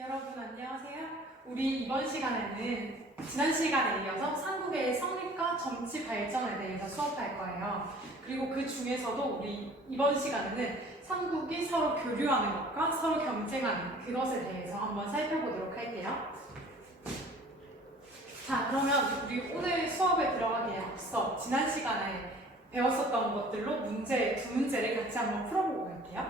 여러분 안녕하세요. 우리 이번 시간에는 지난 시간에 이어서 삼국의 성립과 정치 발전에 대해서 수업할 거예요. 그리고 그 중에서도 우리 이번 시간에는 삼국이 서로 교류하는 것과 서로 경쟁하는 그것에 대해서 한번 살펴보도록 할게요. 자, 그러면 우리 오늘 수업에 들어가기에 앞서 지난 시간에 배웠었던 것들로 두 문제를 같이 한번 풀어보고 갈게요.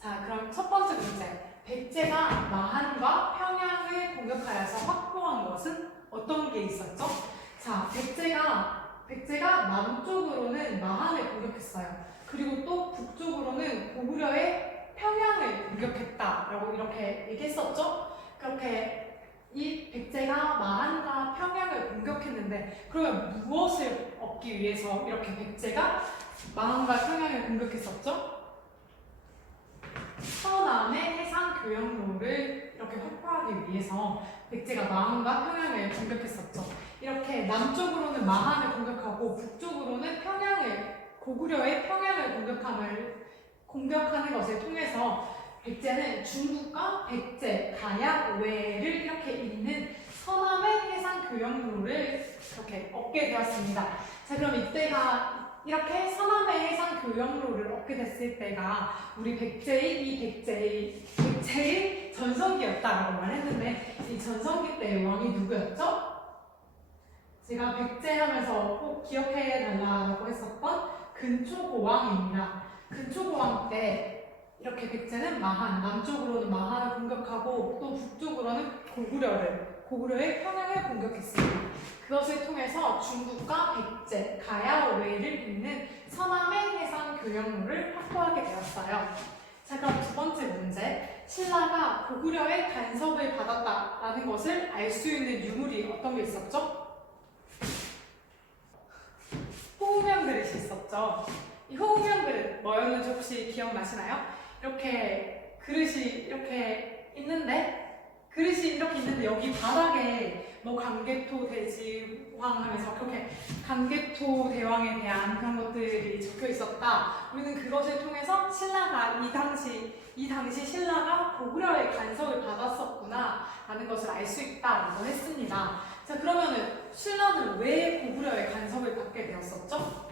자, 그럼 첫 번째 문제. 백제가 마한과 평양을 공격하여서 확보한 것은 어떤 게 있었죠? 자, 백제가 남쪽으로는 마한을 공격했어요. 그리고 또 북쪽으로는 고구려의 평양을 공격했다라고 이렇게 얘기했었죠? 그렇게 이 백제가 마한과 평양을 공격했는데 그러면 무엇을 얻기 위해서 이렇게 백제가 마한과 평양을 공격했었죠? 서남의 해상 교역로를 이렇게 확보하기 위해서 백제가 마한과 평양을 공격했었죠. 이렇게 남쪽으로는 마한을 공격하고 북쪽으로는 고구려의 평양을 공격하는 것을 통해서 백제는 중국과 백제, 가야, 외를 이렇게 잇는 서남의 해상 교역로를 이렇게 얻게 되었습니다. 자, 그럼 이때가 이렇게 서남의 해상 교역로를 얻게 됐을 때가 우리 백제의 전성기였다라고 말했는데 이 전성기 때 왕이 누구였죠? 제가 백제 하면서 꼭 기억해 달라고 했었던 근초고왕입니다. 근초고왕 때 이렇게 백제는 남쪽으로는 마한을 공격하고 또 북쪽으로는 고구려의 평양을 공격했습니다. 그것을 통해서 중국과 백제, 가야, 외를 잇는 서남의 해상 교역로를 확보하게 되었어요. 자, 그럼 두 번째 문제. 신라가 고구려의 간섭을 받았다라는 것을 알 수 있는 유물이 어떤 게 있었죠? 호우명 그릇이 있었죠. 이 호우명 그릇 뭐였는지 혹시 기억나시나요? 이렇게 그릇이 이렇게 있는데 여기 바닥에 뭐 강개토 대지황 하면서 그렇게 강개토 대왕에 대한 그런 것들이 적혀 있었다. 우리는 그것을 통해서 신라가 이 당시 신라가 고구려의 간섭을 받았었구나 라는 것을 알 수 있다라고 했습니다. 자, 그러면은 신라는 왜 고구려의 간섭을 받게 되었었죠?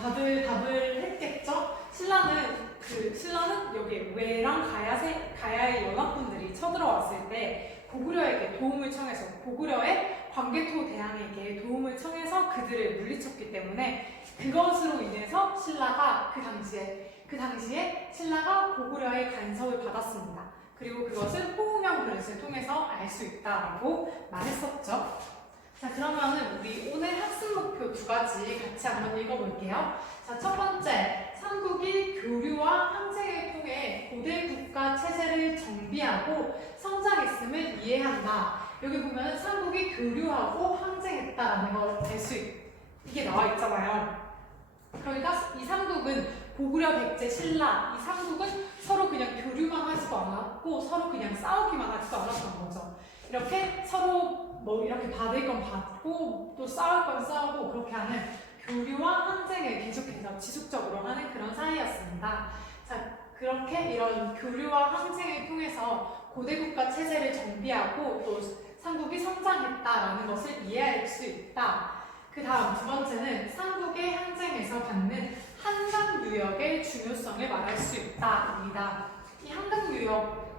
다들 답을 했겠죠? 신라는 여기 외랑 가야의 연합군들이 쳐들어왔을 때 고구려에게 도움을 청해서 고구려의 광개토 대왕에게 도움을 청해서 그들을 물리쳤기 때문에 그것으로 인해서 신라가 그 당시에 신라가 고구려의 간섭을 받았습니다. 그리고 그것을 호우명 그릇을 통해서 알 수 있다라고 말했었죠. 자, 그러면은 우리 오늘 학습 목표 두 가지 같이 한번 읽어볼게요. 자, 첫 번째, 삼국이 교류와 항쟁을 통해 고대 국가 체제를 정비하고 성장했음을 이해한다. 여기 보면은 삼국이 교류하고 항쟁했다라는 걸 이게 나와 있잖아요. 그러니까 이 삼국은 고구려, 백제, 신라 이 삼국은 서로 그냥 교류만 하지도 않았고 서로 그냥 싸우기만 하지도 않았던 거죠. 이렇게 서로 뭐 이렇게 받을 건 받고 또 싸울 건 싸우고 그렇게 하는 교류와 항쟁을 계속해서 지속적으로 하는 그런 사이였습니다. 자, 그렇게 이런 교류와 항쟁을 통해서 고대국가 체제를 정비하고 또 삼국이 성장했다라는 것을 이해할 수 있다. 그 다음 두 번째는 삼국의 항쟁에서 받는 한강유역의 중요성을 말할 수 있다입니다. 이 한강유역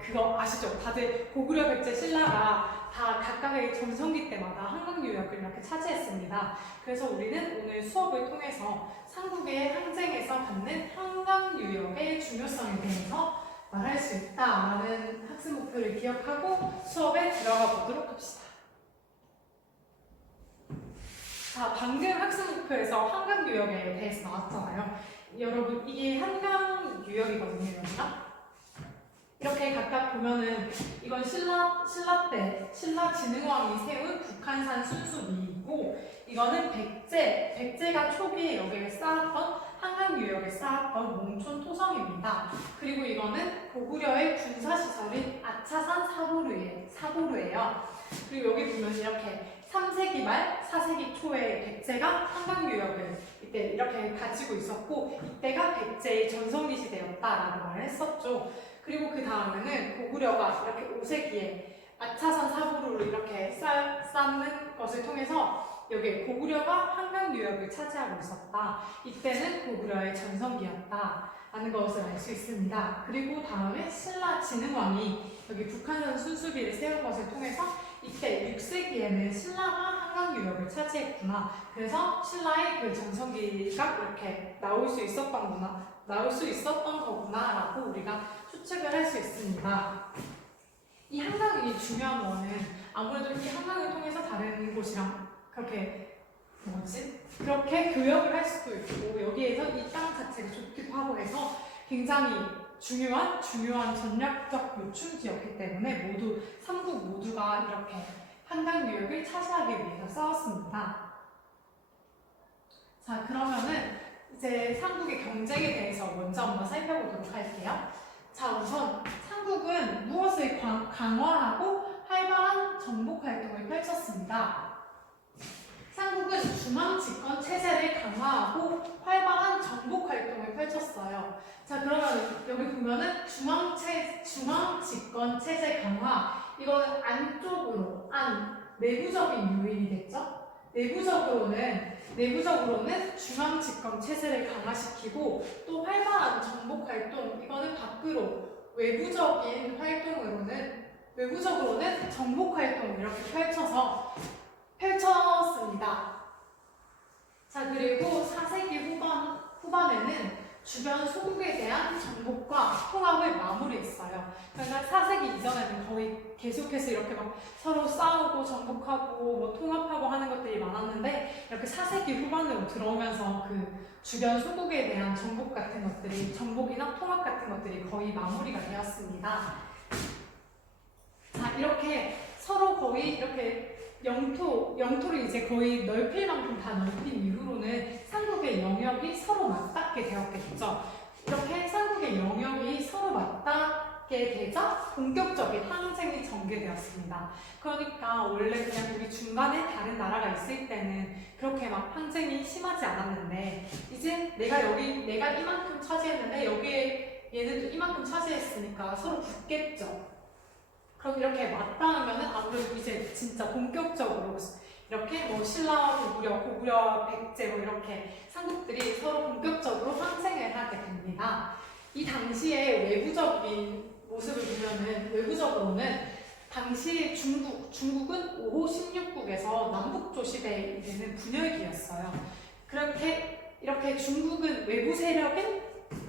그거 아시죠? 다들 고구려, 백제, 신라가 다 각각의 전성기 때마다 한강유역을 이렇게 차지했습니다. 그래서 우리는 오늘 수업을 통해서 삼국의 항쟁에서 받는 한강유역의 중요성에 대해서 말할 수 있다라는 학습 목표를 기억하고 수업에 들어가 보도록 합시다. 자, 방금 학습 목표에서 한강유역에 대해서 나왔잖아요. 여러분, 이게 한강유역이거든요, 여기가. 이렇게 각각 보면은 이건 신라 진흥왕이 세운 북한산 순수리이고 이거는 백제가 초기에 여기에 쌓았던 한강유역에 쌓았던 몽촌 토성입니다. 그리고 이거는 고구려의 군사시설인 아차산 사보루예요. 그리고 여기 보면 이렇게 3세기 말 4세기 초에 백제가 한강유역을 이때 이렇게 가지고 있었고 이때가 백제의 전성기 시대였다라고 말을 했었죠. 그리고 그 다음에는 고구려가 이렇게 오세기에 아차산 사부루를 이렇게 쌓는 것을 통해서 여기 고구려가 한강 유역을 차지하고 있었다. 이때는 고구려의 전성기였다. 라는 것을 알 수 있습니다. 그리고 다음에 신라 진흥왕이 여기 북한산 순수비를 세운 것을 통해서 이때 6세기에는 신라가 한강 유역을 차지했구나. 그래서 신라의 그 전성기가 이렇게 나올 수 있었던 거구나라고 우리가 추측을 할 수 있습니다. 이 한강이 중요한 거는 아무래도 이 한강을 통해서 다른 곳이랑 그렇게 교역을 할 수도 있고 여기에서 이 땅 자체가 좋기도 하고 해서 굉장히 중요한 전략적 요충지였기 때문에 모두 삼국 모두가 이렇게 한강 유역을 차지하기 위해서 싸웠습니다. 자, 그러면은 이제 삼국의 경쟁에 대해서 먼저 한번 살펴보도록 할게요. 자, 우선 삼국은 무엇을 강화하고 활발한 정복 활동을 펼쳤습니다. 삼국은 중앙 집권 체제를 강화하고 활발한 정복 활동을 펼쳤어요. 자, 그러면 여기 보면은 중앙 집권 체제 강화, 이거는 안쪽으로 내부적인 요인이겠죠? 내부적으로는 중앙 집권 체제를 강화시키고 또 활발한 정복 활동, 이거는 밖으로 외부적으로는 정복 활동을 이렇게 펼쳤습니다. 자, 그리고 4세기 후반에는 주변 소국에 대한 정복과 통합을 마무리했어요. 그러니까 4세기 이전에는 거의 계속해서 이렇게 막 서로 싸우고 정복하고 뭐 통합하고 하는 것들이 많았는데 이렇게 4세기 후반으로 들어오면서 그 주변 소국에 대한 정복이나 통합 같은 것들이 거의 마무리가 되었습니다. 자, 이렇게 서로 거의 이렇게 영토를 이제 거의 넓힐 만큼 다 넓힌 이후로는 삼국의 영역이 서로 맞닿게 되었겠죠. 이렇게 삼국의 영역이 서로 맞닿게 되자 본격적인 항쟁이 전개되었습니다. 그러니까 원래 그냥 우리 중간에 다른 나라가 있을 때는 그렇게 막 항쟁이 심하지 않았는데 이제 내가 이만큼 차지했는데 여기에 얘는 또 이만큼 차지했으니까 서로 붙겠죠. 그럼 이렇게 맞닿으면은 아무래도 이제 진짜 본격적으로 이렇게 뭐 신라와 고구려와 백제 뭐 이렇게 삼국들이 서로 본격적으로 항쟁을 하게 됩니다. 이 당시의 외부적인 모습을 보면은 외부적으로는 당시 중국은 5호 16국에서 남북조 시대에 이르는 분열기였어요. 이렇게 중국은 외부 세력인,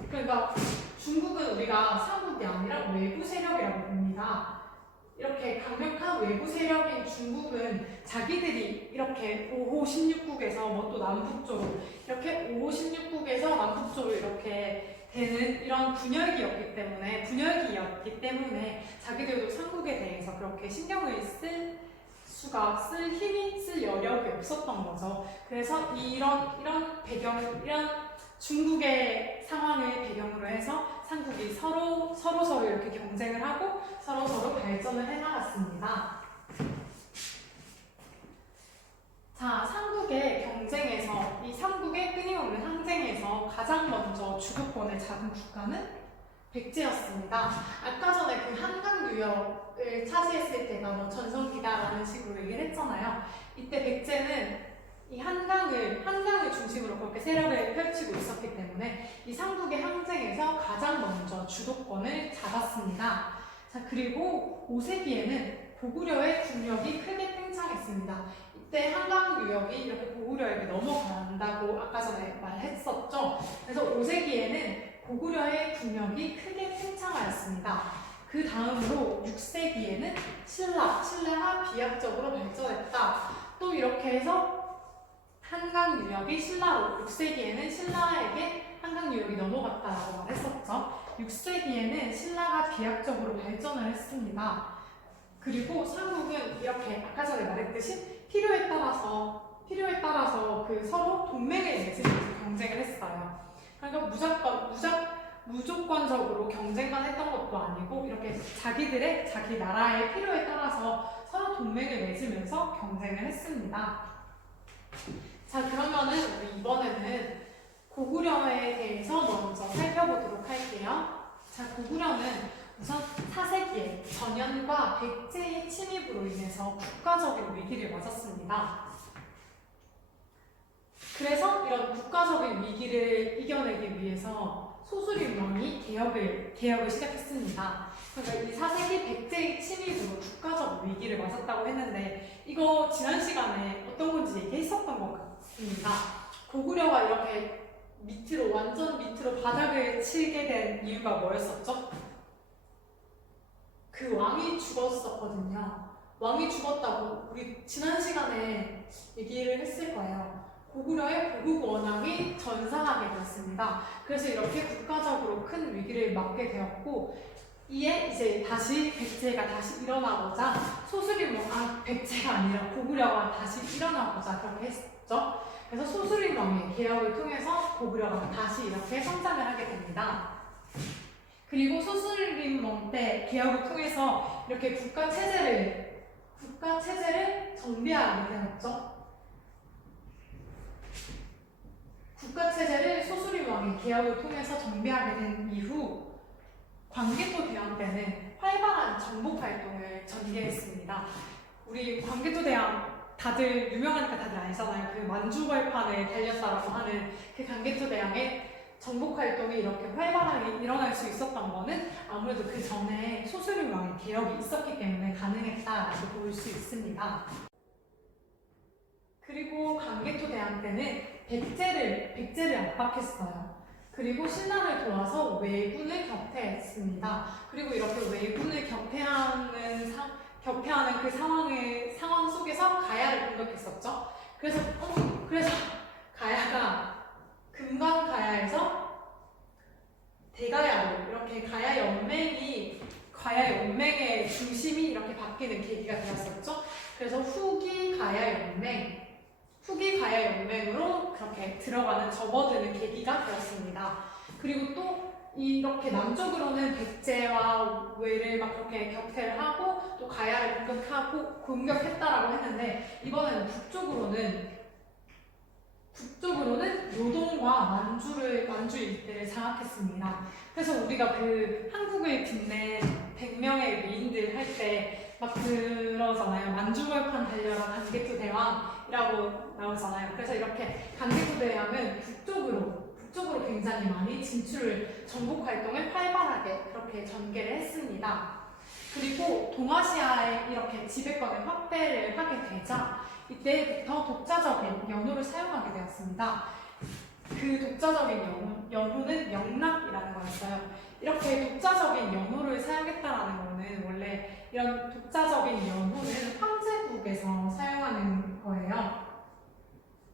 그러니까 중국은 우리가 삼국이 아니라 외부 세력이라고 봅니다. 이렇게 강력한 외부 세력인 중국은 자기들이 이렇게 5호 16국에서 뭐 또 남북조로 이렇게 5호 16국에서 남북조로 이렇게 되는 이런 분열기였기 때문에 자기들도 삼국에 대해서 그렇게 신경을 쓸 여력이 없었던 거죠. 그래서 이런 중국의 상황을 배경으로 해서 삼국이 서로 이렇게 경쟁을 하고 서로 발전을 해나갔습니다. 자, 이 삼국의 끊임없는 항쟁에서 가장 먼저 주도권을 잡은 국가는 백제였습니다. 아까 전에 그 한강 유역을 차지했을 때가 뭐 전성기다라는 식으로 얘기를 했잖아요. 이때 백제는 이 한강을 중심으로 그렇게 세력을 펼치고 있었기 때문에 이 삼국의 항쟁에서 가장 먼저 주도권을 잡았습니다. 자, 그리고 5세기에는 고구려의 국력이 크게 팽창했습니다. 이때 한강 유역이 이렇게 고구려에게 넘어간다고 아까 전에 말했었죠. 그래서 5세기에는 고구려의 국력이 크게 팽창하였습니다. 그 다음으로 6세기에는 신라가 비약적으로 발전했다. 또 이렇게 해서 한강 유역이 신라로, 6세기에는 신라에게 한강 유역이 넘어갔다라고 말했었죠. 6세기에는 신라가 비약적으로 발전을 했습니다. 그리고 삼국은 이렇게 아까 전에 말했듯이 필요에 따라서 그 서로 동맹을 맺으면서 경쟁을 했어요. 그러니까 무조건적으로 경쟁만 했던 것도 아니고 이렇게 자기 나라의 필요에 따라서 서로 동맹을 맺으면서 경쟁을 했습니다. 자, 그러면은 우리 이번에는 고구려에 대해서 먼저 살펴보도록 할게요. 자, 고구려는 우선 사세기에 전연과 백제의 침입으로 인해서 국가적인 위기를 맞았습니다. 그래서 이런 국가적인 위기를 이겨내기 위해서 소수림 왕이 개혁을 시작했습니다. 그러니까 이 사세기 백제의 침입으로 국가적 위기를 맞았다고 했는데 이거 지난 시간에 어떤 건지 얘기했었던 것 같습니다. 고구려가 이렇게 밑으로 완전 밑으로 바닥을 치게 된 이유가 뭐였었죠? 그 왕이 죽었었거든요. 왕이 죽었다고 우리 지난 시간에 얘기를 했을 거예요. 고구려의 고국 원앙이 전사하게 되었습니다. 그래서 이렇게 국가적으로 큰 위기를 맞게 되었고 이에 이제 다시 백제가 다시 일어나고자 소수림 왕, 백제가 아니라 고구려가 다시 일어나고자 그렇게 했죠. 그래서 소수림 왕의 개혁을 통해서 고구려가 다시 이렇게 성장을 하게 됩니다. 그리고 소수림 왕 때 개혁을 통해서 이렇게 국가 체제를 정비하게 되었죠. 국가 체제를 소수림 왕의 개혁을 통해서 정비하게 된 이후 광개토 대왕 때는 활발한 정복 활동을 전개했습니다. 우리 광개토 대왕 다들 유명하니까 다들 알잖아요. 그 만주벌판을 달렸다라고 하는 그 광개토 대왕의 정복 활동이 이렇게 활발하게 일어날 수 있었던 거는 아무래도 그 전에 소수림 왕의 개혁이 있었기 때문에 가능했다라고 볼 수 있습니다. 그리고 광개토 대왕 때는 백제를 압박했어요. 그리고 신라를 도와서 왜군을 격퇴했습니다. 그리고 이렇게 왜군을 격퇴하는 그 상황 속에서 가야를 공격했었죠. 그래서 가야가 금강가야에서 대가야로 이렇게 가야 연맹의 중심이 이렇게 바뀌는 계기가 되었었죠. 그래서 후기 가야 연맹으로 그렇게 들어가는 접어드는 계기가 되었습니다. 그리고 또 이렇게 남쪽으로는 백제와 왜를 막 그렇게 격퇴를 하고 또 가야를 공격했다라고 했는데 이번에는 북쪽으로는 요동과 만주 일대를 장악했습니다. 그래서 우리가 그 한국을 빛낸 100명의 미인들 할 때 막 그러잖아요. 만주벌판 달려라 광개토 대왕이라고 나오잖아요. 그래서 이렇게 광개토 대왕은 북쪽으로 굉장히 많이 정복 활동을 활발하게 그렇게 전개를 했습니다. 그리고 동아시아에 이렇게 지배권을 확대를 하게 되자 이때부터 독자적인 연호를 사용하게 되었습니다. 그 독자적인 연호는 영락이라는 거였어요. 이렇게 독자적인 연호를 사용했다라는 거는 원래 이런 독자적인 연호는 황제국에서 사용하는 거예요.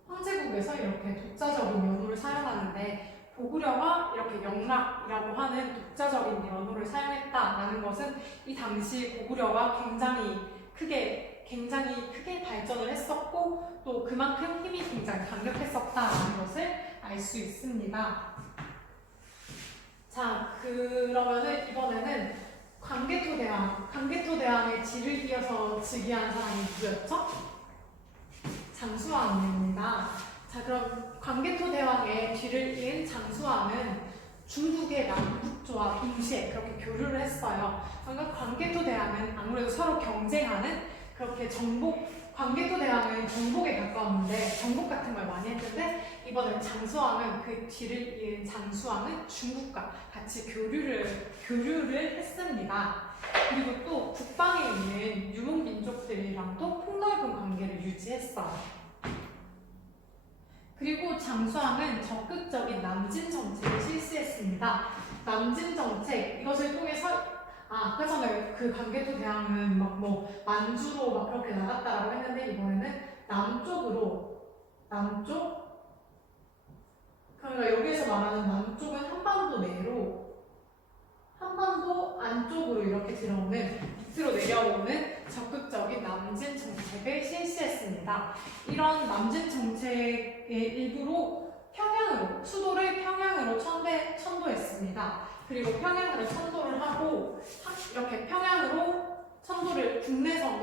황제국에서 이렇게 독자적인 연호를 사용하는데 고구려가 이렇게 영락이라고 하는 독자적인 연호를 사용했다라는 것은 이 당시 고구려가 굉장히 크게 발전을 했었고 또 그만큼 힘이 굉장히 강력했었다라는 것을 알 수 있습니다. 자, 그러면은 이번에는 광개토 대왕의 뒤를 이어서 즉위한 사람이 누구였죠? 장수왕입니다. 자, 그럼 광개토 대왕의 뒤를 이은 장수왕은 중국의 남북조와 동시에 그렇게 교류를 했어요. 그러니까 광개토 대왕은 아무래도 서로 경쟁하는 그렇게 광개토 대왕은 정복에 가까웠는데 정복 같은 걸 많이 했는데 이번에 장수왕은 그 뒤를 이은 장수왕은 중국과 같이 교류를 했습니다. 그리고 또 북방에 있는 유목민족들이랑도 폭넓은 관계를 유지했어요. 그리고 장수왕은 적극적인 남진 정책을 실시했습니다. 남진 정책 이것을 통해서 아까 전에 그 광개토 대왕은 막 만주로 막 그렇게 나갔다라고 했는데 이번에는 그러니까 여기에서 말하는 남쪽은 한반도 안쪽으로 이렇게 들어오는 밑으로 내려오는 적극적인 남진 정책을 실시했습니다. 이런 남진 정책의 일부로 수도를 평양으로 천도했습니다. 그리고 평양으로 천도를 하고 이렇게 평양으로 천도를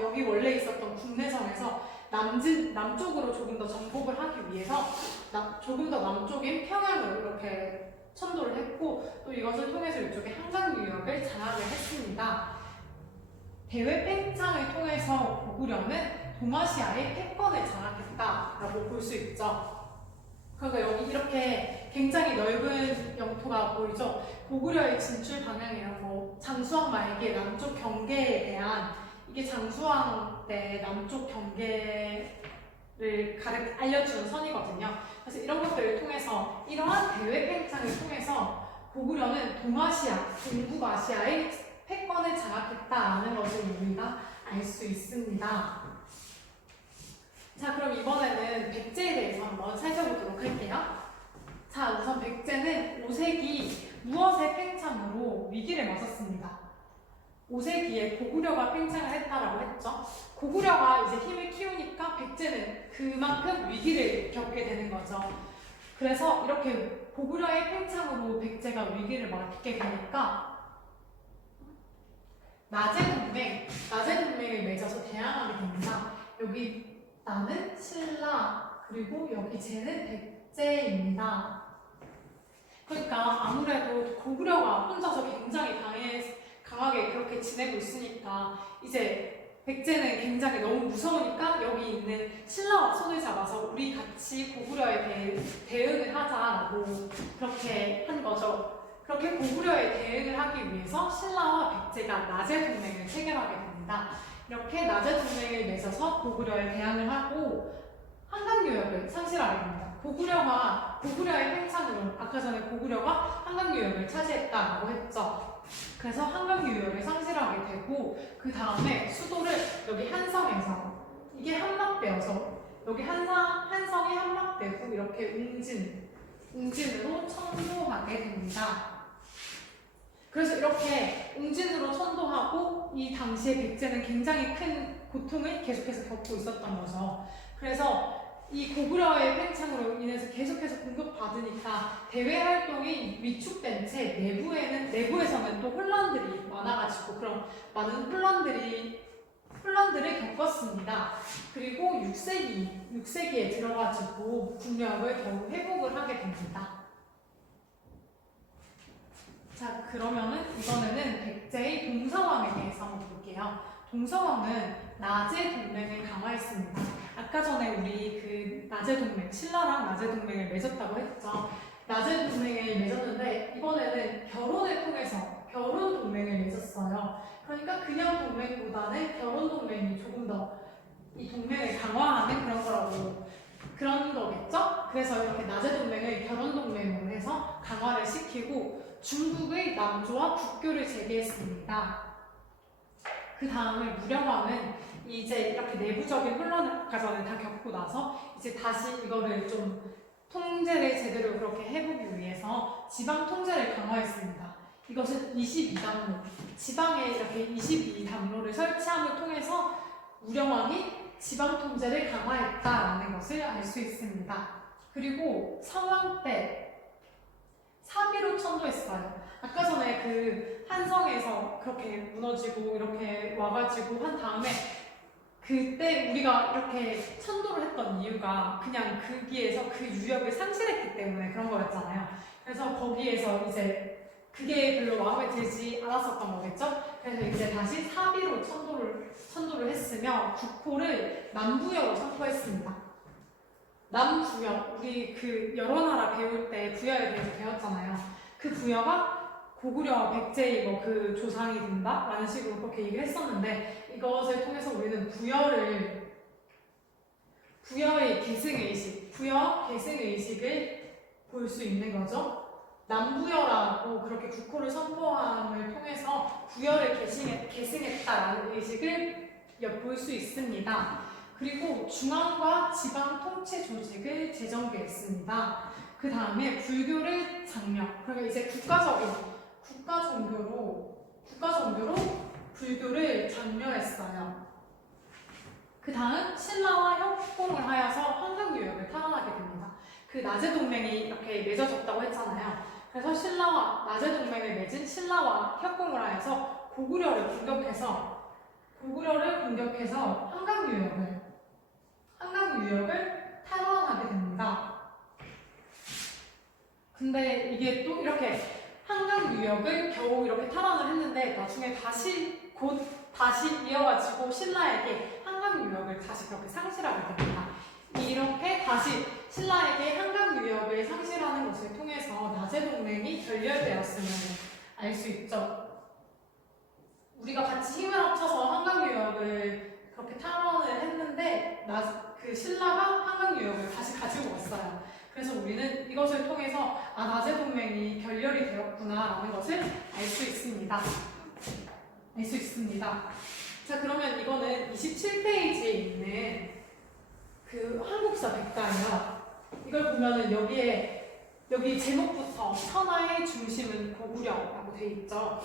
여기 원래 있었던 국내성에서 남쪽으로 조금 더 정복을 하기 위해서 조금 더 남쪽인 평양으로 이렇게 천도를 했고 또 이것을 통해서 이쪽에 한강 유역을 장악을 했습니다. 있습니다. 대외 팽창을 통해서 고구려는 동아시아의 패권을 장악했다라고 볼 수 있죠. 그러니까 여기 이렇게 굉장히 넓은 영토가 보이죠. 고구려의 진출 방향이랑 뭐 장수왕 말기의 남쪽 경계에 대한 이게 장수왕 때 남쪽 경계를 알려주는 선이거든요. 그래서 이런 것들을 통해서 이러한 대외 팽창을 통해서 고구려는 동아시아, 동북아시아의 패권을 장악했다라는 것을 우리가 알 수 있습니다. 자, 그럼 이번에는 백제에 대해서 한번 살펴보도록 할게요. 자, 우선 백제는 5세기 무엇의 팽창으로 위기를 맞았습니다. 5세기에 고구려가 팽창을 했다라고 했죠. 고구려가 이제 힘을 키우니까 백제는 그만큼 위기를 겪게 되는 거죠. 그래서 이렇게 고구려의 팽창으로 백제가 위기를 맞게 되니까 나제 동맹을 맺어서 대항하게 됩니다. 여기 나는 신라, 그리고 여기 쟤는 백제입니다. 그러니까 아무래도 고구려가 혼자서 굉장히 강하게 그렇게 지내고 있으니까 이제 백제는 굉장히 너무 무서우니까 여기 있는 신라와 손을 잡아서 우리 같이 고구려에 대해 대응을 하자라고 그렇게 한 거죠. 그렇게 고구려에 대응을 하기 위해서 신라와 백제가 나제 동맹을 체결하게 됩니다. 이렇게 나제 동맹을 맺어서 고구려에 대항을 하고 한강 유역을 상실하게 됩니다. 고구려의 팽창으로 아까 전에 고구려가 한강 유역을 차지했다라고 했죠. 그래서 한강 유역을 상실하게 되고 그 다음에 수도를 여기 한성에서 이게 함락되어서 여기 한성이 함락되고 이렇게 웅진으로 천도하게 됩니다. 그래서 이렇게 웅진으로 천도하고 이 당시에 백제는 굉장히 큰 고통을 계속해서 겪고 있었던 거죠. 그래서 이 고구려의 팽창으로 인해서 계속해서 공격받으니까 대외 활동이 위축된 채 내부에서는 또 혼란들이 많아가지고 그런 많은 혼란들을 겪었습니다. 그리고 6세기에 들어가지고 국력을 더욱 회복을 하게 됩니다. 자, 그러면은 이번에는 백제의 동서왕에 대해서 한번 볼게요. 동서왕은 나제 동맹을 강화했습니다. 아까 전에 우리 그 나제 동맹, 신라랑 나제 동맹을 맺었다고 했죠. 나제 동맹을 맺었는데 이번에는 결혼을 통해서 결혼 동맹을 맺었어요. 그러니까 그냥 동맹보다는 결혼 동맹이 조금 더 이 동맹을 강화하는 그런 거겠죠? 그래서 이렇게 나제 동맹을 결혼 동맹으로 해서 강화를 시키고 중국의 남조와 국교를 재개했습니다. 그 다음에 무령왕은 이제 이렇게 내부적인 혼란을 아까 전에 다 겪고 나서 이제 다시 이거를 좀 통제를 제대로 그렇게 해보기 위해서 지방 통제를 강화했습니다. 이것은 22담로, 지방에 이렇게 22담로를 설치함을 통해서 무령왕이 지방 통제를 강화했다라는 것을 알 수 있습니다. 그리고 성왕 때 사비로 천도했어요. 아까 전에 그 한성에서 그렇게 무너지고 이렇게 와가지고 한 다음에 그때 우리가 이렇게 천도를 했던 이유가 그냥 거기에서 그 유역을 상실했기 때문에 그런 거였잖아요. 그래서 거기에서 이제 그게 별로 마음에 들지 않았었던 거겠죠? 그래서 이제 다시 사비로 천도를 했으며 국호를 남부여로 선포했습니다. 남부여, 우리 그 여러 나라 배울 때 부여에 대해서 배웠잖아요. 그 부여가 고구려와 백제의 뭐 그 조상이 된다? 라는 식으로 그렇게 얘기를 했었는데 이것을 통해서 우리는 부여의 계승의식, 부여 계승의식을 볼 수 있는 거죠. 남부여라고 그렇게 국호를 선포함을 통해서 부여를 계승했다라는 의식을 엿볼 수 있습니다. 그리고 중앙과 지방 통치 조직을 재정비했습니다. 그 다음에 불교를 장려. 그러면 이제 국가 종교로 불교를 장려했어요. 그 다음 신라와 협공을 하여서 한강 유역을 탈환하게 됩니다. 그 나제 동맹이 이렇게 맺어졌다고 했잖아요. 그래서 나제 동맹을 맺은 신라와 협공을 하여서 고구려를 공격해서 한강 유역을 탈환하게 됩니다. 근데 이게 또 이렇게 한강 유역을 겨우 이렇게 탈환을 했는데 나중에 곧 다시 이어가지고 신라에게 한강 유역을 다시 그렇게 상실하게 됩니다. 이렇게 다시 신라에게 한강 유역을 상실하는 것을 통해서 나제 동맹이 결렬되었음을 알 수 있죠. 우리가 같이 힘을 합쳐서 한강 유역을 그렇게 탈환을 했는데 그 신라가 한강 유역을 다시 가지고 왔어요. 그래서 우리는 이것을 통해서 나제 동맹이 결렬이 되었구나라는 것을 알 수 있습니다. 자, 그러면 이거는 27페이지에 있는 그 한국사 백과예요. 이걸 보면은 여기 제목부터 천하의 중심은 고구려라고 돼 있죠.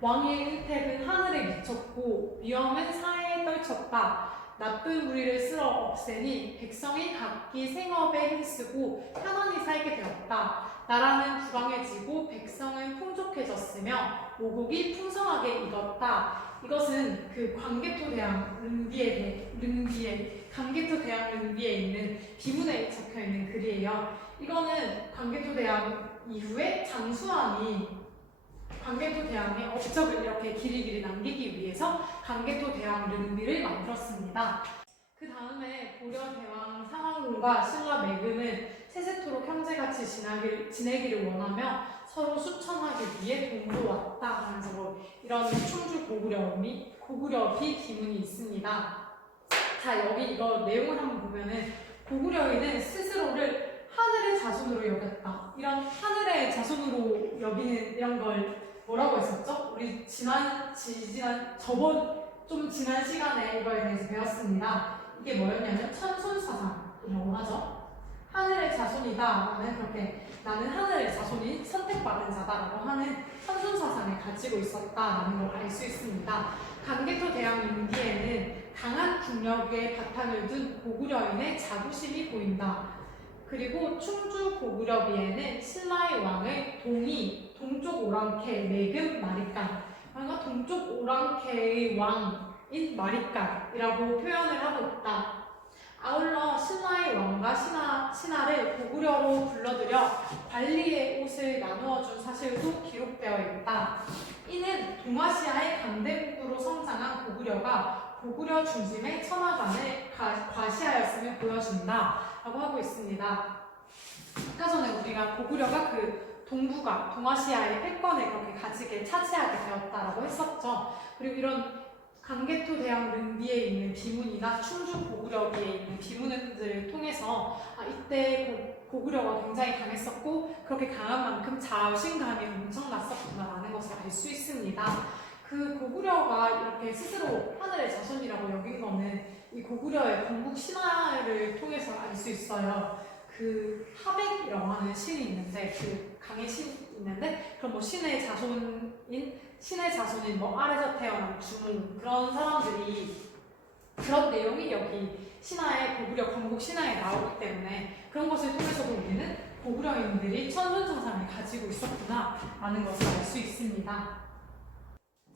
왕의 일택은 하늘에 미쳤고 위엄은 사해에 떨쳤다. 나쁜 무리를 쓸어 없애니 백성이 각기 생업에 힘쓰고 편안히 살게 되었다. 나라는 부강해지고 백성은 풍족해졌으며 오국이 풍성하게 익었다. 이것은 그 광개토대왕 릉비에 있는 비문에 적혀 있는 글이에요. 이거는 광개토대왕 이후에 장수왕이 광개토대왕의 업적을 이렇게 길이길이 남기기 위해서 광개토대왕 릉비를 만들었습니다. 그 다음에 고려대왕 상황군과 신라 매금은 세세토록 형제같이 지내기를 원하며 서로 수천하기 위해 동조왔다 하면서 이런 충주 고구려비 기문이 있습니다. 자, 여기 이거 내용을 한번 보면은 고구려인은 스스로를 하늘의 자손으로 여겼다. 이런 하늘의 자손으로 여기는 이런 걸 뭐라고 했었죠? 우리 지난 시간에 이거에 대해서 배웠습니다. 이게 뭐였냐면 천손사상이라고 하죠. 하늘의 자손이다. 나는 하늘의 자손이 선택받은 자다라고 하는 천손사상을 가지고 있었다라는 걸 알 수 있습니다. 광개토 대왕 릉비에는 강한 국력에 바탕을 둔 고구려인의 자부심이 보인다. 그리고 충주 고구려비에는 신라의 왕을 동쪽 오랑캐 매금 마리깐, 그러니까 동쪽 오랑캐의 왕인 마리깐이라고 표현을 하고 있다. 아울러 신라의 왕과 신하를 고구려로 불러들여 관리의 옷을 나누어준 사실도 기록되어 있다. 이는 동아시아의 강대국으로 성장한 고구려가 고구려 중심의 천하관을 과시하였음을 보여준다 라고 하고 있습니다. 아까 전에 우리가 고구려가 그 동아시아의 패권을 그렇게 차지하게 되었다라고 했었죠. 그리고 이런 광개토 대왕 릉비에 있는 비문이나 충주 고구려비에 있는 비문들을 통해서 이때 고구려가 굉장히 강했었고 그렇게 강한 만큼 자신감이 엄청났었구나라는 것을 알 수 있습니다. 그 고구려가 이렇게 스스로 하늘의 자손이라고 여긴 거는 이 고구려의 건국 신화를 통해서 알 수 있어요. 그 하백이라고 하는 신이 있는데 그 강의 신이 있는데 그럼 뭐 신의 자손인 뭐 아래서 태어난 주몽 그런 사람들이 그런 내용이 여기 고구려 건국 신화에 나오기 때문에 그런 것을 통해서도 우리는 고구려인들이 천손사상을 가지고 있었구나 라는 것을 알 수 있습니다.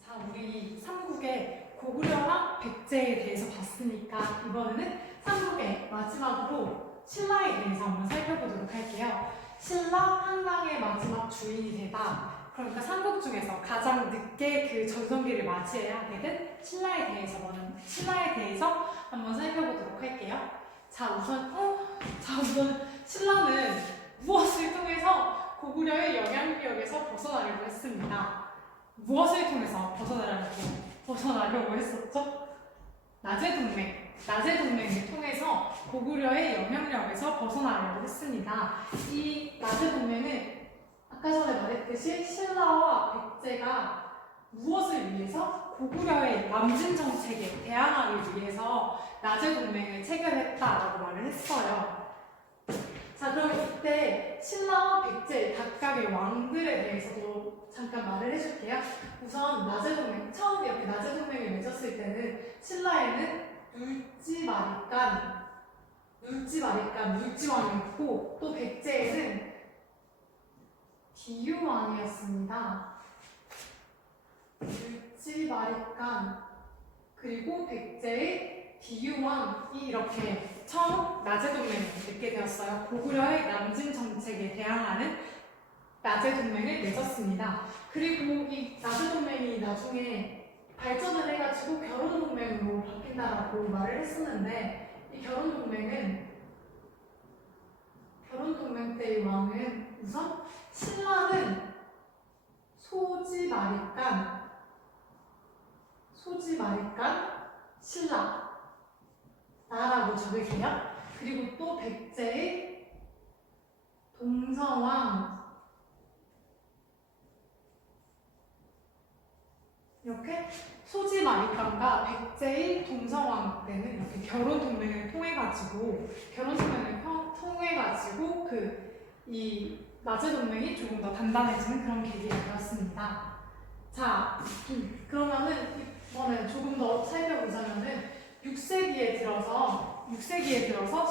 자, 우리 3국의 고구려랑 백제에 대해서 봤으니까 이번에는 3국의 마지막으로 신라에 대해서 한번 살펴보도록 할게요. 신라 한강의 마지막 주인이 되다. 그러니까 삼국 중에서 가장 늦게 그 전성기를 맞이하게 된 신라에 대해서 한번 살펴보도록 할게요. 자, 우선 신라는 무엇을 통해서 고구려의 영향력에서 벗어나려고 했습니다. 무엇을 통해서 벗어나려고 했었죠? 나제 동맹을 통해서 고구려의 영향력에서 벗어나려고 했습니다. 이 나제 동맹은 아까 전에 말했듯이 신라와 백제가 무엇을 위해서 고구려의 남진 정책에 대항하기 위해서 나제 동맹을 체결했다라고 말을 했어요. 자, 그럼 이때 신라와 백제 각각의 왕들에 대해서도 잠깐 말을 해줄게요. 우선 나제 동맹, 처음 이렇게 나제 동맹을 맺었을 때는 신라에는 물지왕이었고 또 백제에는 비유왕이었습니다. 물지마리깐 그리고 백제의 비유왕이 이렇게 처음 나제 동맹을 맺게 되었어요. 고구려의 남진 정책에 대항하는 나제 동맹을 맺었습니다. 그리고 이 나제 동맹이 나중에 발전을 해가지고 결혼 동맹으로 바뀐다라고 말을 했었는데, 이 결혼 동맹 때의 왕은 우선 신라는 소지마리깐 신라 나라고 적으세요. 그리고 또 백제의 동성왕, 이렇게 소지마리칸과 백제의 동성왕 때는 이렇게 결혼 동맹을 통해가지고 이 나제 동맹이 조금 더 단단해지는 그런 계기가 되었습니다. 자, 그러면은 이번에 조금 더 살펴보자면은 6세기에 들어서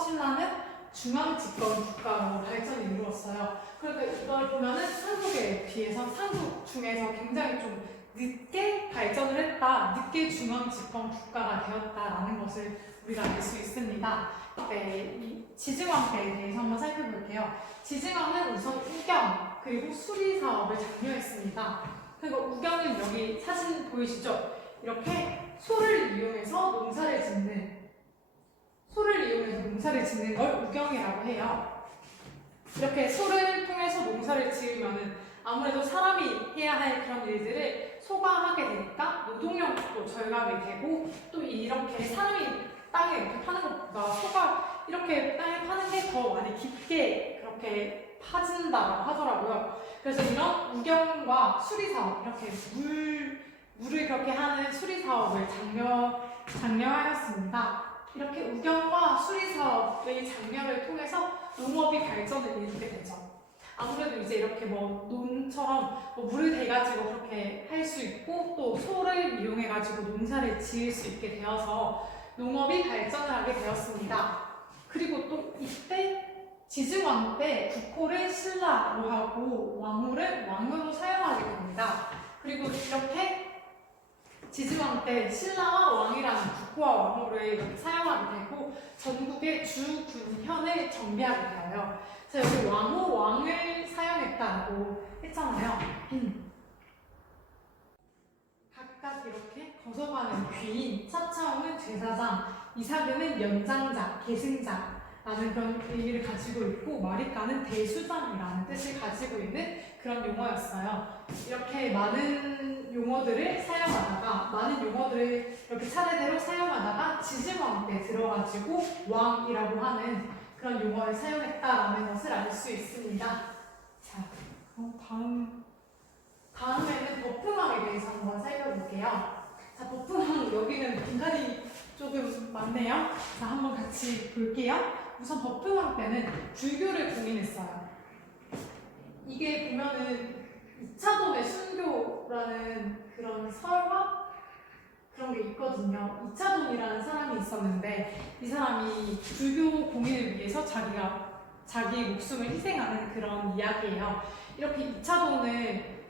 신라는 중앙 집권 국가로 발전을 이루었어요. 그러니까 이걸 보면은 삼국에 비해서 삼국 중에서 굉장히 좀 늦게 발전을 했다, 늦게 중앙 집권 국가가 되었다라는 것을 우리가 알 수 있습니다. 네, 이 지증왕 때에 대해서 한번 살펴볼게요. 지증왕은 우선 우경 그리고 수리 사업을 장려했습니다. 그리고 우경은 여기 사진 보이시죠? 이렇게 소를 이용해서 농사를 짓는 걸 우경이라고 해요. 이렇게 소를 통해서 농사를 지으면은 아무래도 사람이 해야 할 그런 일들을 소가 하게 되니까 노동력도 절감이 되고, 또 이렇게 사람이 땅에 이렇게 파는 것보다 소가 이렇게 땅에 파는 게 더 많이 깊게 그렇게 파진다고 하더라고요. 그래서 이런 우경과 수리사업, 이렇게 물을 그렇게 하는 수리사업을 장려하였습니다. 이렇게 우경과 수리사업의 장려를 통해서 농업이 발전을 이루게 되죠. 아무래도 이제 이렇게 뭐 논처럼 뭐 물을 대가지고 그렇게 할 수 있고, 또 소를 이용해가지고 농사를 지을 수 있게 되어서 농업이 발전을 하게 되었습니다. 그리고 또 이때 지증왕 때 국호를 신라로 하고 왕호를 왕으로 사용하게 됩니다. 그리고 이렇게 지증왕 때 신라와 왕이라는 국호와 왕호를 이렇게 사용하게 되고 전국의 주군현을 정비하게 되어요. 자, 여기 왕호, 왕을 사용했다고 했잖아요. 각각 이렇게 거서가는 귀인, 차차홍은 제사장, 이사금은 연장자, 계승자라는 그런 의미를 가지고 있고, 마리까는 대수장이라는 뜻을 가지고 있는 그런 용어였어요. 이렇게 많은 용어들을 이렇게 차례대로 사용하다가 지증왕 때 들어가지고 왕이라고 하는 그런 용어를 사용했다라는 것을 알 수 있습니다. 자, 다음에는 버풍왕에 대해서 한번 살펴볼게요. 자, 버풍왕, 여기는 빈칸이 조금 많네요. 자, 한번 같이 볼게요. 우선 버풍왕 때는 불교를 공인했어요. 이게 보면은 이차돈의 순교라는 그런 설화? 그런 게 있거든요. 이차돈이라는 사람이 있었는데, 이 사람이 불교 공인을 위해서 자기 목숨을 희생하는 그런 이야기예요. 이렇게 이차돈의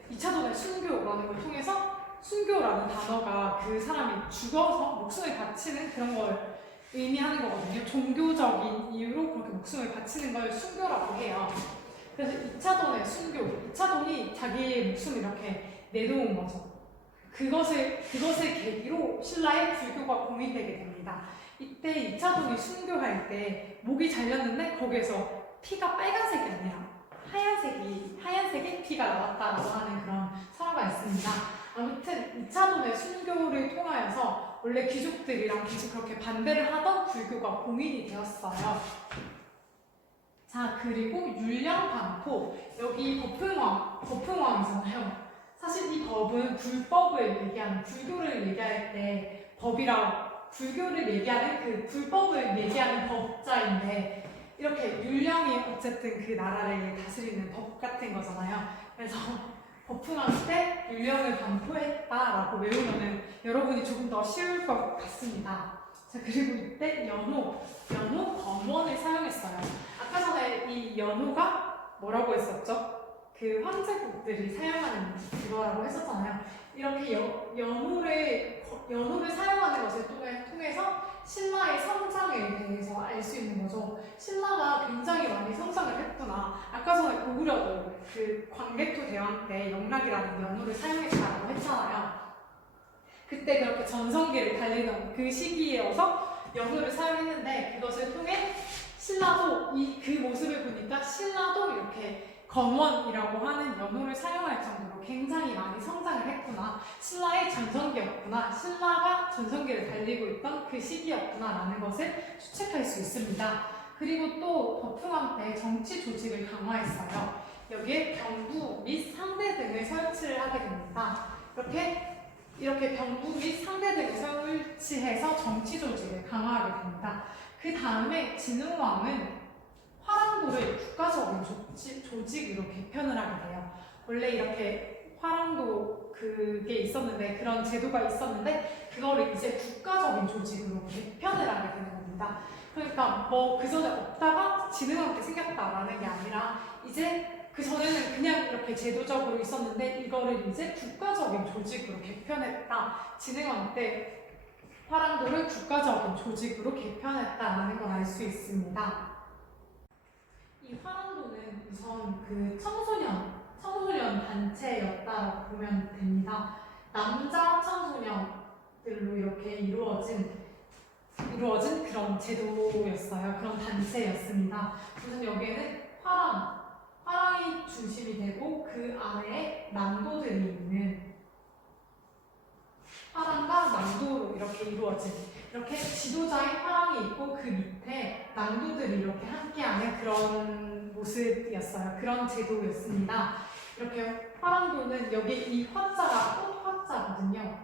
순교라는 걸 통해서, 순교라는 단어가 그 사람이 죽어서 목숨을 바치는 그런 걸 의미하는 거거든요. 종교적인 이유로 그렇게 목숨을 바치는 걸 순교라고 해요. 그래서 이차돈의 순교, 이차돈이 자기의 목숨을 이렇게 내놓은 거죠. 그것을 계기로 신라의 불교가 공인되게 됩니다. 이때 이차돈이 순교할 때 목이 잘렸는데 거기에서 피가 빨간색이 아니라 하얀색의 피가 나왔다라고 하는 그런 설화가 있습니다. 아무튼 이차돈의 순교를 통하여서 원래 귀족들이랑 같이 그렇게 반대를 하던 불교가 공인이 되었어요. 자, 그리고 율령반포, 여기 법흥왕이잖아요. 사실 이 법은 불법을 얘기하는, 불교를 얘기할 때 불교를 얘기하는 그 불법을 얘기하는 법자인데, 이렇게 율령이 어쨌든 그 나라를 다스리는 법 같은 거잖아요. 그래서 법흥왕 때 율령을 반포했다라고 외우면은 여러분이 조금 더 쉬울 것 같습니다. 자, 그리고 이때 연호 검원을 사용했어요. 아까 전에 이 연호가 뭐라고 했었죠? 그 황제국들이 사용하는 그거라고 했었잖아요. 이렇게 연호를 사용하는 것을 것을 통해서 신라의 성장에 대해서 알 수 있는 거죠. 신라가 굉장히 많이 성장을 했구나. 아까 전에 고구려도 그 광개토 대왕 때 영락이라는 연호를 사용했다고 했잖아요. 그때 그렇게 전성기를 달리던 그 시기에어서 연호를 사용했는데 그것을 통해 신라도 그 모습을 보니까 신라도 이렇게 건원이라고 하는 연호를 사용할 정도로 굉장히 많이 성장을 했구나. 신라의 전성기였구나. 신라가 전성기를 달리고 있던 그 시기였구나 라는 것을 추측할 수 있습니다. 그리고 또 덕풍왕 때 정치 조직을 강화했어요. 여기에 병부 및 상대 등을 설치를 하게 됩니다. 이렇게 병부 및 상대 등을 설치해서 정치 조직을 강화하게 됩니다. 그 다음에 진흥왕은 화랑도를 국가적인 조직으로 개편을 하게 돼요. 원래 이렇게 화랑도 그게 있었는데, 그런 제도가 있었는데 그거를 이제 국가적인 조직으로 개편을 하게 되는 겁니다. 그러니까 뭐 그전에 없다가 진흥왕 때 생겼다라는 게 아니라 이제 그전에는 그냥 이렇게 제도적으로 있었는데 이거를 이제 국가적인 조직으로 개편했다. 진흥왕 때 화랑도를 국가적인 조직으로 개편했다라는 걸 알 수 있습니다. 이 화랑도는 우선 그 청소년 단체였다고 보면 됩니다. 남자 청소년들로 이렇게 이루어진 그런 제도였어요. 그런 단체였습니다. 우선 여기에는 화랑이 중심이 되고 그 아래에 남도들이 있는 화랑과 남도로 이렇게 이루어진, 이렇게 지도자인 화랑이 있고 그 밑에 남도들이 이렇게 함께하는 그런 모습이었어요. 그런 제도였습니다. 이렇게 화랑도는 여기 이 화자가 꽃화자거든요.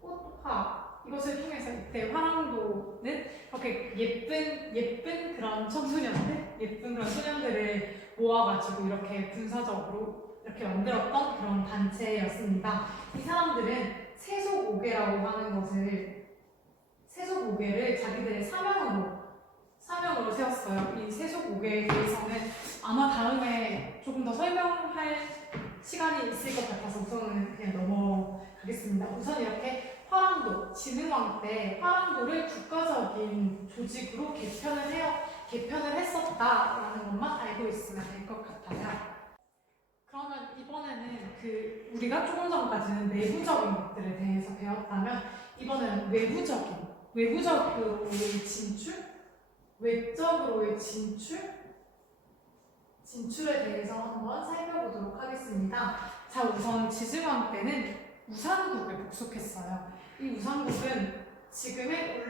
꽃화. 이것을 통해서 이때 화랑도는 이렇게 예쁜 그런 청소년들, 예쁜 그런 소년들을 모아가지고 이렇게 군사적으로 이렇게 만들었던 그런 단체였습니다. 이 사람들은 세속오계라고 하는 세속오계를 자기들의 사명으로 세웠어요. 이 세속오계에 대해서는 아마 다음에 조금 더 설명할 시간이 있을 것 같아서 우선은 그냥 넘어가겠습니다. 우선 이렇게 화랑도, 진흥왕 때 화랑도를 국가적인 조직으로 개편을 했었다라는 것만 알고 있으면 될 것 같아요. 그러면 이번에는 우리가 조금 전까지는 내부적인 것들에 대해서 배웠다면 이번에는 외부적으로의 진출, 외적으로의 진출에 대해서 한번 살펴보도록 하겠습니다. 자, 우선 지증왕 때는 우산국을 복속했어요. 이 우산국은 지금의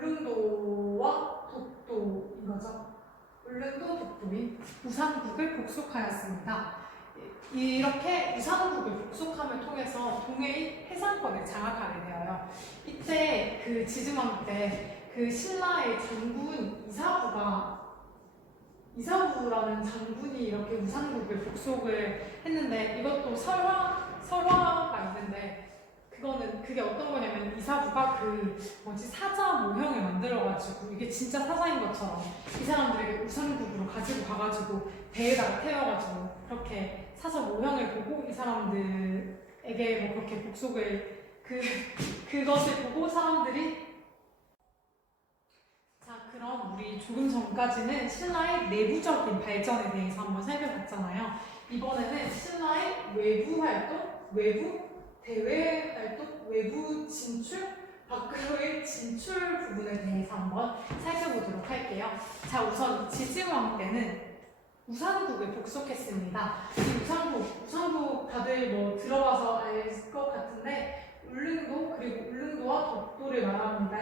울릉도와 독도인 거죠. 울릉도, 독도인 우산국을 복속하였습니다. 이렇게 우산국을 복속함을 통해서 동해인 해상권을 장악하게 되어요. 이때 그 지증왕 때 그 신라의 장군 이사부라는 장군이 이렇게 우산국을 복속을 했는데, 이것도 설화가 있는데 그게 어떤 거냐면 이사부가 사자 모형을 만들어가지고 이게 진짜 사자인 것처럼 이 사람들에게 우산국으로 가지고 가가지고 배에다가 태워가지고 그렇게 사자 모형을 보고 이 사람들에게 뭐 그렇게 복속을 그것을 보고 사람들이. 자, 그럼 우리 조금 전까지는 신라의 내부적인 발전에 대해서 한번 살펴봤잖아요. 이번에는 신라의 외부 활동, 외부 대외 활동, 외부 진출, 밖으로의 진출 부분에 대해서 한번 살펴보도록 할게요. 자, 우선 지증왕 때는 우산국을 복속했습니다. 이 우산국 다들 뭐 들어가서 알 것 같은데 그리고 울릉도와 독도를 말합니다.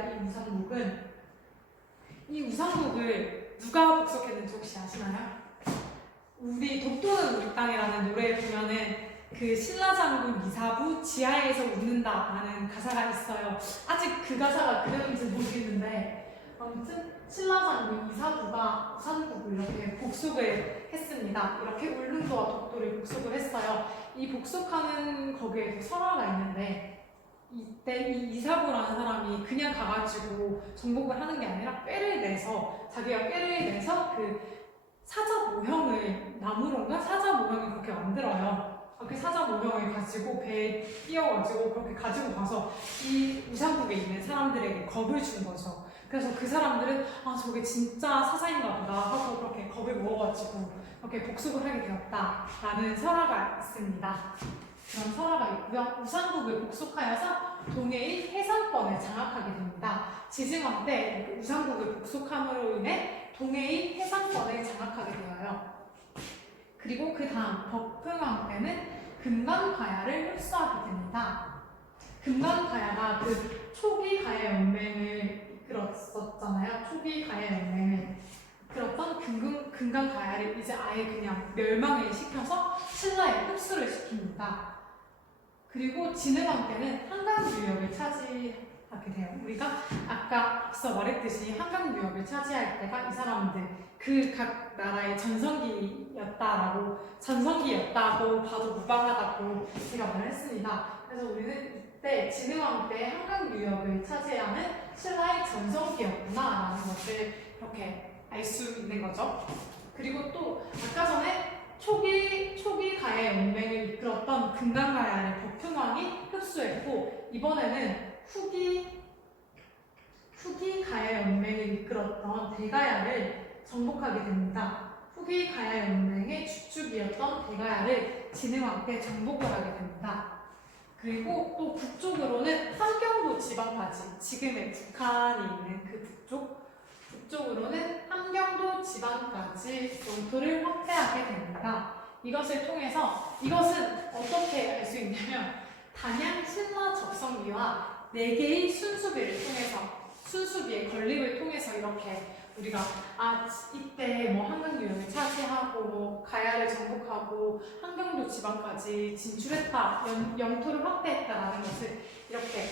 이 우산국을 누가 복속했는지 혹시 아시나요? 우리 독도는 우리 땅이라는 노래에 보면은 그 신라 장군 이사부 지하에서 웃는다라는 가사가 있어요. 아직 그 가사가 그대로인지 모르겠는데 아무튼 신라 장군 이사부가 우산국을 이렇게 복속을 했습니다. 이렇게 울릉도와 독도를 복속을 했어요. 이 복속하는 거기에도 설화가 있는데 이때 이 이사부라는 사람이 그냥 가가지고 정복을 하는 게 아니라 자기가 꾀를 내서 그 사자 모형을 나무론가 사자 모형을 그렇게 만들어요. 그 사자 모형을 가지고 배에 끼워가지고 그렇게 가지고 가서 이 우상국에 있는 사람들에게 겁을 준 거죠. 그래서 그 사람들은 아 저게 진짜 사자인가 보다 하고 그렇게 겁을 먹어가지고 그렇게 복속을 하게 되었다라는 설화가 있습니다. 그런 설화가 있고요. 우상국을 복속하여서 동해의 해상권을 장악하게 됩니다. 지승왕 때 우상국을 복속함으로 인해 동해의 해상권을 장악하게 되어요. 그리고 그 다음 덕흥왕 때는 금관가야를 흡수하게 됩니다. 금관가야가 그 초기 가야 연맹을 이끌었었잖아요. 초기 가야 연맹을 이끌었던 금관가야를 이제 아예 그냥 멸망을 시켜서 신라에 흡수를 시킵니다. 그리고 진흥왕 때는 한강유역을 차지하게 돼요. 우리가 아까 앞서 말했듯이 한강유역을 차지할 때가 이 사람들 그 각 나라의 전성기였다고 봐도 무방하다고 제가 말했습니다. 그래서 우리는 이때 진흥왕 때 한강유역을 차지하는 신라의 전성기였구나라는 것을 이렇게 알 수 있는 거죠. 그리고 또 아까 전에 초기 가야 연맹을 이끌었던 금강가야를 덕흥왕이 흡수했고 이번에는 후기 가야 연맹을 이끌었던 대가야를 정복하게 됩니다. 후기 가야 연맹의 주축이었던 대가야를 진흥왕 때 정복을 하게 됩니다. 그리고 또 북쪽으로는 함경도 지방까지 지금의 북한이 있는 그 북쪽으로는 함경도 지방까지 영토를 확대하게 됩니다. 이것은 어떻게 알 수 있냐면 단양 신라 접성비와 4개의 순수비를 통해서 순수비의 건립을 통해서 이렇게 우리가 이때 뭐 한강유역을 차지하고 뭐 가야를 정복하고 함경도 지방까지 진출했다, 영토를 확대했다라는 것을 이렇게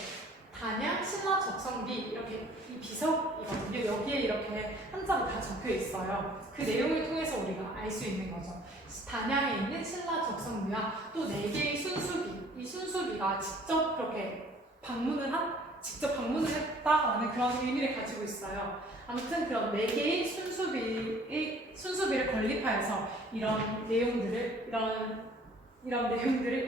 단양 신라 접성비 이렇게 이 비석이거든요. 여기에 이렇게 한자로 다 적혀 있어요. 그 내용을 통해서 우리가 알 수 있는 거죠. 단양에 있는 신라 접성비와 또 4개의 순수비, 이 순수비가 직접 방문을 했다라는 그런 의미를 가지고 있어요. 아무튼 그런 4개의 순수비를 건립하여서 이런 내용들을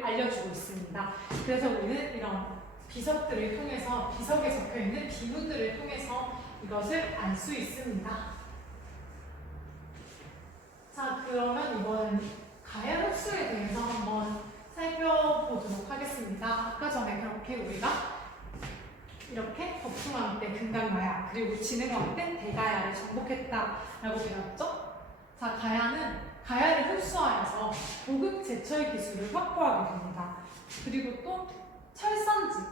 알려주고 있습니다. 그래서 우리는 이런 비석들을 통해서 비석에 적혀 있는 비문들을 통해서 이것을 알 수 있습니다. 자, 그러면 이번 가야 흡수에 대해서 한번 살펴보도록 하겠습니다. 아까 전에 그렇게 우리가 이렇게 덕흥왕 때 금강가야 그리고 진흥왕 때 대가야를 정복했다라고 배웠죠? 자, 가야를 흡수하여서 고급 제철 기술을 확보하게 됩니다. 그리고 또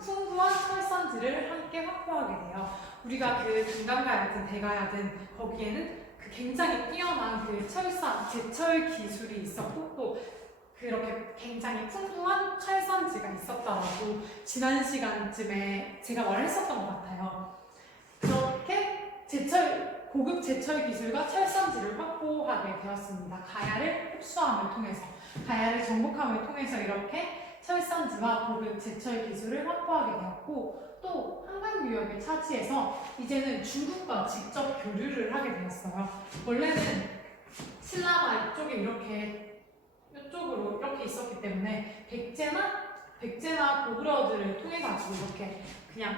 풍부한 철산지를 함께 확보하게 돼요. 우리가 그 금강가야든 대가야든 거기에는 그 굉장히 뛰어난 그 제철 기술이 있었고 또 그렇게 굉장히 풍부한 철산지가 있었다라고 지난 시간쯤에 제가 말을 했었던 것 같아요. 그렇게 고급 제철 기술과 철산지를 확보하게 되었습니다. 가야를 흡수함을 통해서, 가야를 정복함을 통해서 이렇게 철산지와 고급 제철 기술을 확보하게 되었고 또 한강유역을 차지해서 이제는 중국과 직접 교류를 하게 되었어요. 원래는 신라가 이쪽에 이쪽으로 이렇게 있었기 때문에 백제나 고구려들을 통해 가지고 이렇게 그냥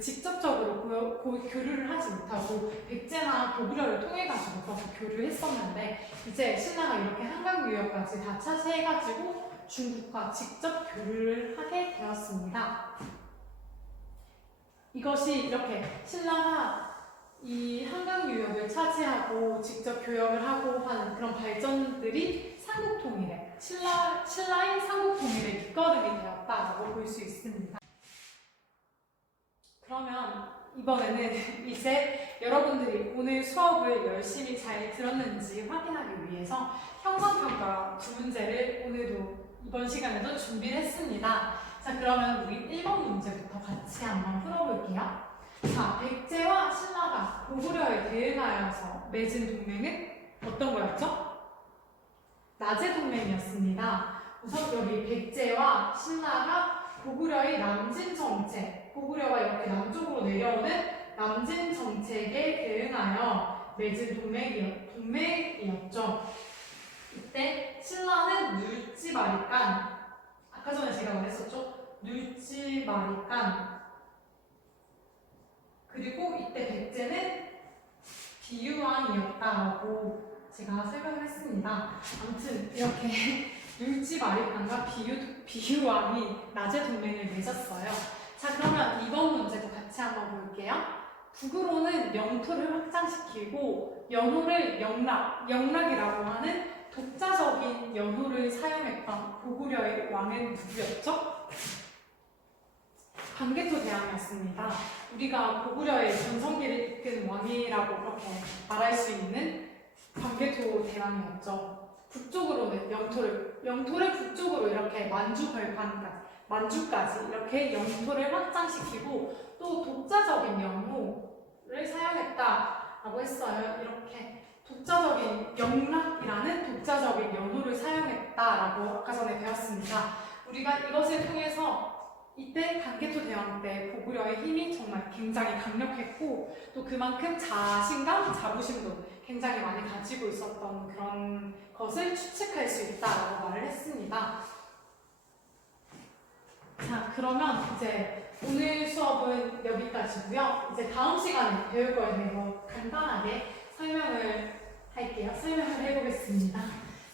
직접적으로 교류를 하지 못하고 백제나 고구려를 통해 가지고 그렇게 교류를 했었는데 이제 신라가 이렇게 한강유역까지 다 차지해 가지고 중국과 직접 교류를 하게 되었습니다. 이것이 이렇게 신라가 이 한강유역을 차지하고 직접 교역을 하고 하는 그런 발전들이 삼국통일에 신라의 삼국통일의 밑거름이 되었다라고 볼 수 있습니다. 그러면 이번에는 이제 여러분들이 오늘 수업을 열심히 잘 들었는지 확인하기 위해서 형성평가 2문제를 오늘도 이번 시간에도 준비를 했습니다. 자, 그러면 우리 1번 문제부터 같이 한번 풀어볼게요. 자, 백제와 신라가 고구려에 대응하여서 맺은 동맹은 어떤 거였죠? 나제 동맹이었습니다. 우선 여기 백제와 신라가 고구려의 남진 정책, 고구려가 이렇게 남쪽으로 내려오는 남진 정책에 대응하여 맺은 동맹이었죠. 이때 신라는 물지바리간, 아까 전에 제가 말했었죠? 눌지마리깐. 그리고 이때 백제는 비유왕이었다라고 제가 설명을 했습니다. 아무튼 이렇게 눌지마리칸과 비유왕이 낮에 동맹을 맺었어요. 자, 그러면 이번 문제도 같이 한번 볼게요. 북으로는 영토를 확장시키고 연호를 영락이라고 하는 독자적인 연호를 사용했던 고구려의 왕은 누구였죠? 광개토 대왕이었습니다. 우리가 고구려의 전성기를 이끈 왕이라고 그렇게 말할 수 있는 광개토 대왕이었죠. 북쪽으로는 영토를 북쪽으로 이렇게 만주까지 이렇게 영토를 확장시키고 또 독자적인 연호를 사용했다라고 했어요. 이렇게 독자적인 영락이라는 독자적인 연호를 사용했다라고 아까 전에 배웠습니다. 우리가 이것을 통해서 이때 광개토 대왕 때 고구려의 힘이 정말 굉장히 강력했고 또 그만큼 자신감, 자부심도 굉장히 많이 가지고 있었던 그런 것을 추측할 수 있다라고 말을 했습니다. 자, 그러면 이제 오늘 수업은 여기까지고요. 이제 다음 시간에 배울 거에 대해서 간단하게 설명을 해보겠습니다.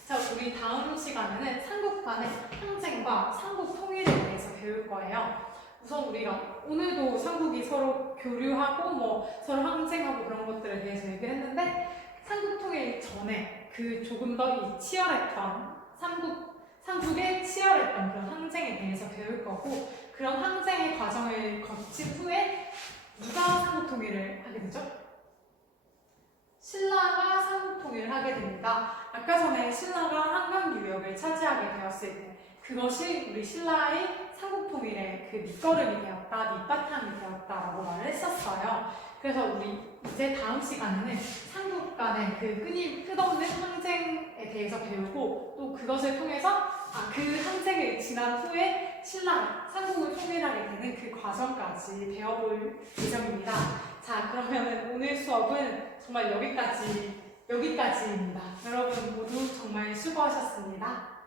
자, 우리 다음 시간에는 삼국 간의 항쟁과 삼국 통일에 대해서 배울 거예요. 우선 우리가 오늘도 삼국이 서로 교류하고 서로 항쟁하고 그런 것들에 대해서 얘기를 했는데 삼국 통일 전에 그 조금 더 치열했던 삼국의 치열했던 그런 항쟁에 대해서 배울 거고 그런 항쟁의 과정을 거친 후에 누가 삼국 통일을 하게 되죠? 신라가 삼국 통일을 하게 됩니다. 아까 전에 신라가 한강 유역을 차지하게 되었을 때 그것이 우리 신라의 삼국 통일의 그 밑거름이 되었다, 밑바탕이 되었다라고 말을 했었어요. 그래서 우리 이제 다음 시간에는 삼국 간의 그 끝없는 항쟁에 대해서 배우고 또 그것을 통해서 그 항쟁을 지난 후에 신라가 삼국을 통일하게 되는 그 과정까지 배워볼 예정입니다. 자, 그러면 오늘 수업은 정말 여기까지입니다. 여러분 모두 정말 수고하셨습니다.